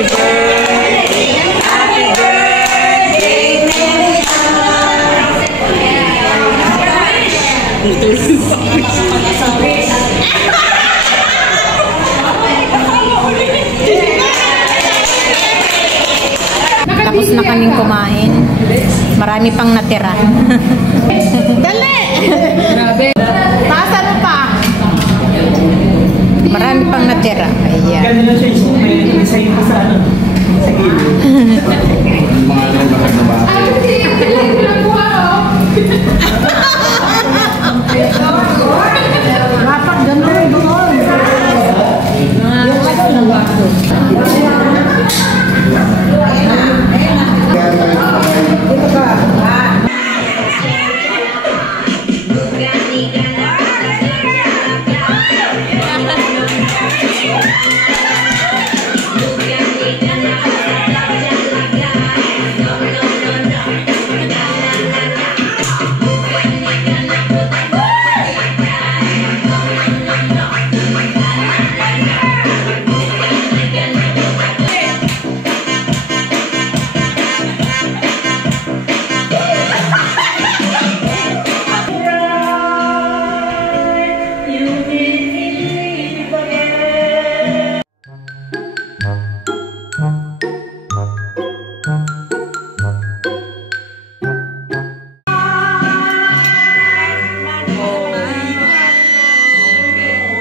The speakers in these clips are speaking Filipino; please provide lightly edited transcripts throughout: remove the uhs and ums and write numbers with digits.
Happy birthday. Happy birthday. Tapos na kaming kumain. Marami pang natira. Dali! Grabe. Taas ano pa? Marami pang natira. Ayan. Ganda na siya yung isa yung sa gilid. Mga nagbakas na ba? Dapat gano'n doon. Yung ano ng wato. Dito ka.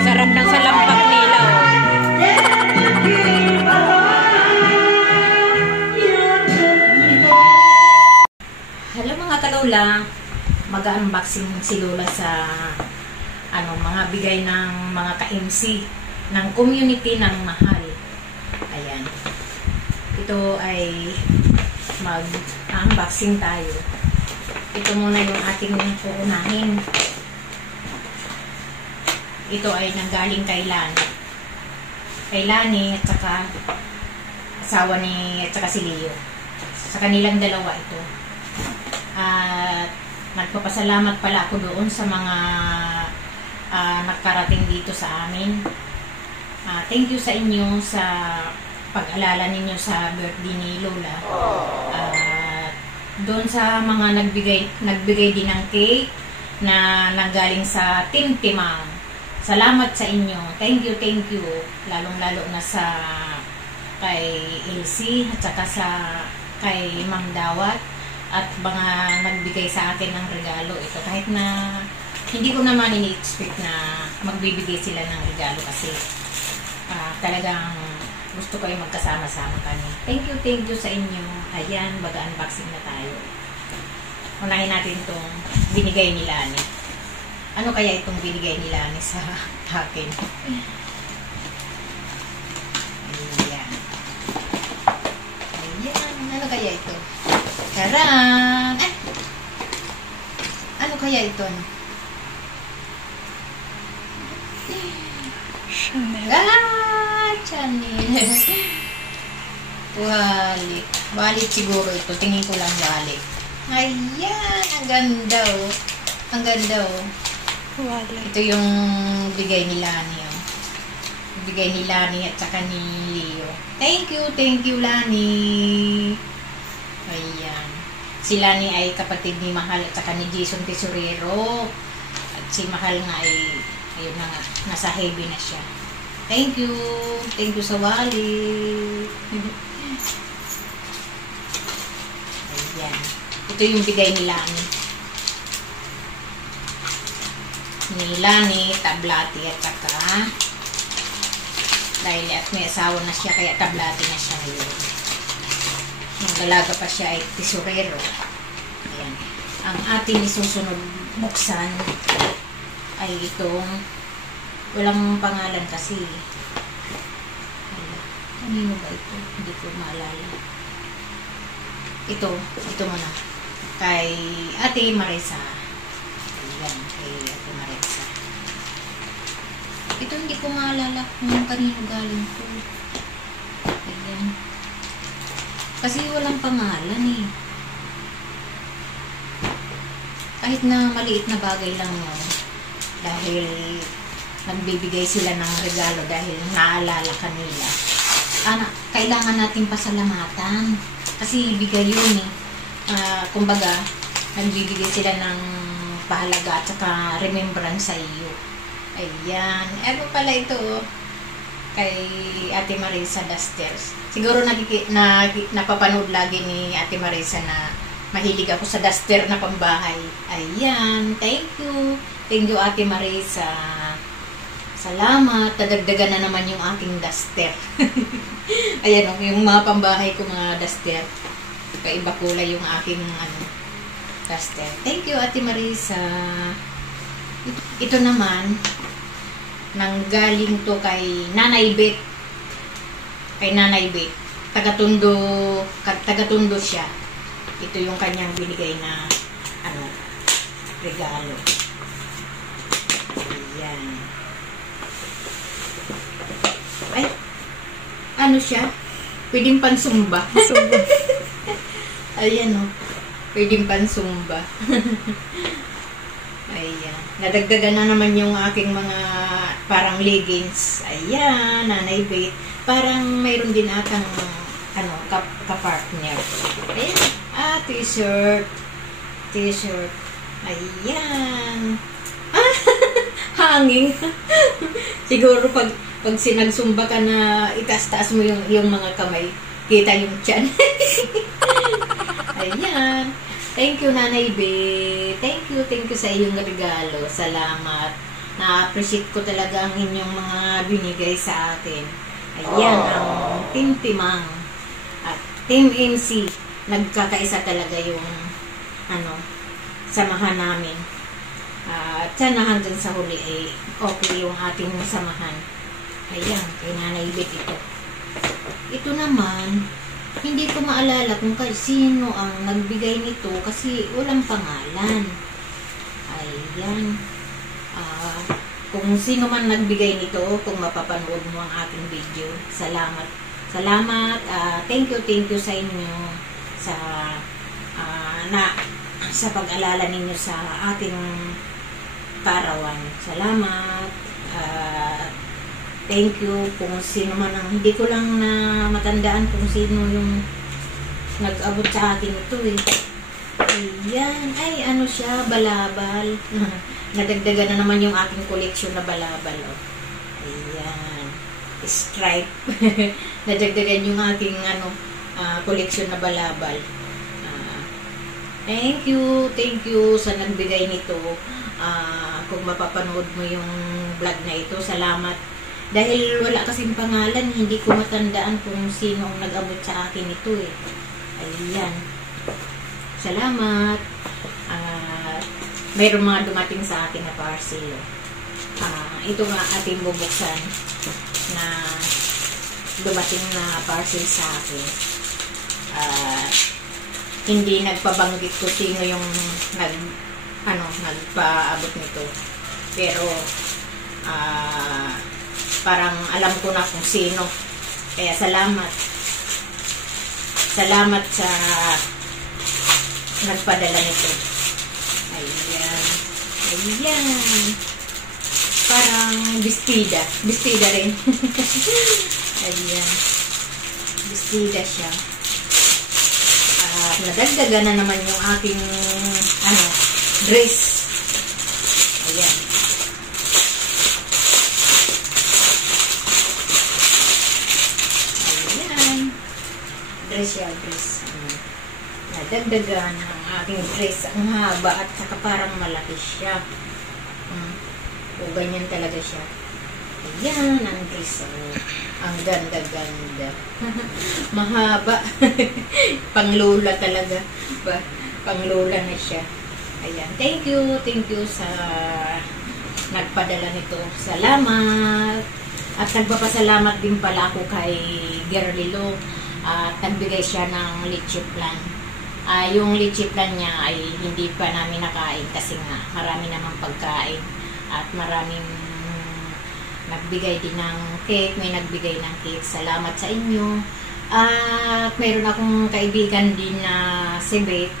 Sarap ng salampak nila. Hello mga kalola. Mag-unboxing si Lola sa mga bigay ng mga ka-MC ng community ng Mahal. Ayan. Ito ay mag-unboxing tayo. Ito muna yung ating uunahin. Ito ay nanggaling kay Lani. Kay Lani at saka asawa ni at saka si Leo. Sa kanilang dalawa ito. At nagpapasalamat pala ako doon sa mga nakarating dito sa amin. Thank you sa inyo sa pag-alala ninyo sa birthday ni Lola. Doon sa mga nagbigay din ng cake na nanggaling sa Team Timang. Salamat sa inyo. Thank you, thank you. Lalong-lalo na sa kay Elsie at saka sa kay Mang Dawat at mga nagbigay sa akin ng regalo. Ito kahit na hindi ko naman ini-expect na magbibigay sila ng regalo kasi talagang gusto ko yung magkasama-sama kami. Thank you sa inyo. Ayan, mag-unboxing na tayo. Unahin natin itong binigay ni Lani. Ano kaya itong binigay ni Lani sa akin? Ayan. Ayan. Ano kaya ito? Karan! Ano kaya ito? Chanel. Chanel. Wallet. Wallet siguro ito. Tingin ko lang wallet. Ayan! Ang ganda oh. Ang ganda oh. Wallet. Ito yung bigay ni Lani. Oh. Bigay ni Lani at saka ni Leo. Thank you Lani. Ayan. Si Lani ay kapatid ni Mahal at saka ni Jason Tesorero. At si Mahal nga ay, ayun na nga, nasa heavy na siya. Thank you sa wallet. Ayan. Ito yung bigay ni Lani. Ni Lani, tablati at saka dahil at may asawa na siya kaya tablati na siya ngayon. Nung dalaga pa siya ay tesorero. Ayan. Ang ating isusunod buksan ay itong walang pangalan kasi. Kanino ba ito? Hindi ko maalala. Ito muna. Kay Ate Marisa. Ayan, kay Ate Marisa. Ito hindi ko maalala kung kanino galing ito. Ayan. Kasi walang pangalan eh. Kahit na maliit na bagay lang yun. Dahil nagbibigay sila ng regalo dahil naalala kanila. kailangan natin pasalamatan. Kasi bigay yun eh. Kumbaga, nagbibigay sila ng pahalaga at saka remembrance sa iyo. Ayan. Ano pala ito, kay Ate Marisa Dusters. Siguro napapanood lagi ni Ate Marisa na mahilig ako sa duster na pambahay. Ayan. Thank you. Thank you, Ate Marisa. Salamat. Dadagdagan na naman yung aking duster. Ayan o, yung mga pambahay ko, mga duster. Kaiba kulay yung aking duster. Thank you, Ate Marisa. Ito naman, nanggaling to kay Nanay Bet. Kay Nanay Bet. Taga-Tondo siya. Ito yung kanyang binigay na regalo. Ayan. Ay, ano siya? Pwedeng pansumba. Ayan o. Pwedeng pansumba. Ayan. Nadagdagan na naman yung aking mga parang leggings. Ayan, Nanay Bet. Parang mayroon din atang ka-partner. Ayan. T-shirt. T-shirt. Ayan. Hanging. Siguro pag sinagsumba ka na itaas-taas mo yung mga kamay, kita yung tiyan. Ayan. Thank you, Nanay B. Thank you sa iyong regalo. Salamat. Na-appreciate ko talaga ang inyong mga binigay sa atin. Ayan, ang Team Timang at Team MC. Nagkakaisa talaga yung samahan namin. At sana hanggang sa huli okay yung ating samahan. Ayan, kay Nanay Bet ito. Ito naman, hindi ko maalala kung sino ang nagbigay nito kasi walang pangalan. Ayan. Kung sino man nagbigay nito, kung mapapanood mo ang ating video, salamat. Salamat. Thank you sa inyo sa pag-alala ninyo sa ating parawan. Salamat. Thank you kung sino man ang, hindi ko lang na matandaan kung sino yung nag-abot sa atin ito eh. Ayan. Ay, ano siya, balabal. Nadagdagan na naman yung aking collection na balabal. Oh. Ayan. Stripe. Nadagdagan yung aking collection na balabal. Thank you sa nagbigay nito. Kung mapapanood mo yung vlog na ito, salamat. Dahil wala kasing pangalan, hindi ko matandaan kung sino ang nag-abot sa akin ito eh. Ayan. Salamat. Mayroong mga dumating sa akin na parcel. Ito nga ating bubuksan na dumating na parcel sa akin. Hindi nagpabanggit ko sino yung nagpaabot nito. Pero parang alam ko na kung sino. Kaya salamat. Salamat sa nagpadala nito. Ayan. Ayan. Parang bestida. Bestida rin. Ayan. Bestida siya. Nadagdagan na naman yung aking dress. Ayan. Ayan. Dress siya, dress. Nadagdagan ang aking dress. Ang haba at saka parang malaki siya. O ganyan talaga siya. Ayan ang dress. Ang ganda-ganda. Mahaba. Panglola talaga. Panglola na siya. Ayan. Thank you sa nagpadala nito. Salamat. At nagpapasalamat din pala ako kay Gerlilo. At nagbigay siya ng leche plan. Yung leche plan niya ay hindi pa namin nakain kasi nga marami namang pagkain. At maraming nagbigay din ng cake, may nagbigay ng cake. Salamat sa inyo. At mayroon akong kaibigan din na si Beth,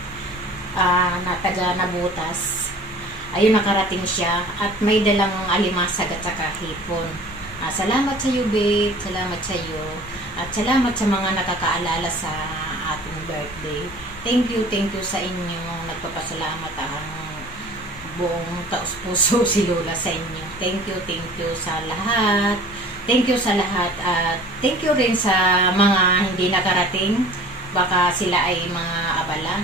na taga Nabutas. Ayun, nakarating siya. At may dalang alimasag at saka hipon. Salamat sa iyo, babe. Salamat sa iyo. At salamat sa mga nakakaalala sa ating birthday. Thank you sa inyo. Nagpapasalamat ang buong taos-puso si Lola sa inyo. Thank you sa lahat. Thank you sa lahat. At thank you rin sa mga hindi nakarating. Baka sila ay mga abala.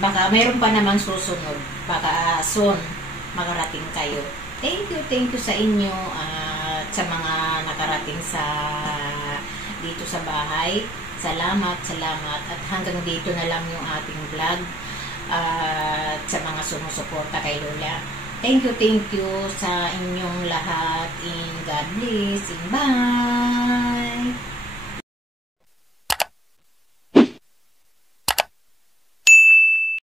Baka mayroon pa namang susunod. Baka soon makarating kayo. Thank you sa inyo at sa mga nakarating sa dito sa bahay. Salamat. At hanggang dito na lang yung ating vlog. At sa mga sumusuporta kay Lola. Thank you sa inyong lahat. And God bless. And bye!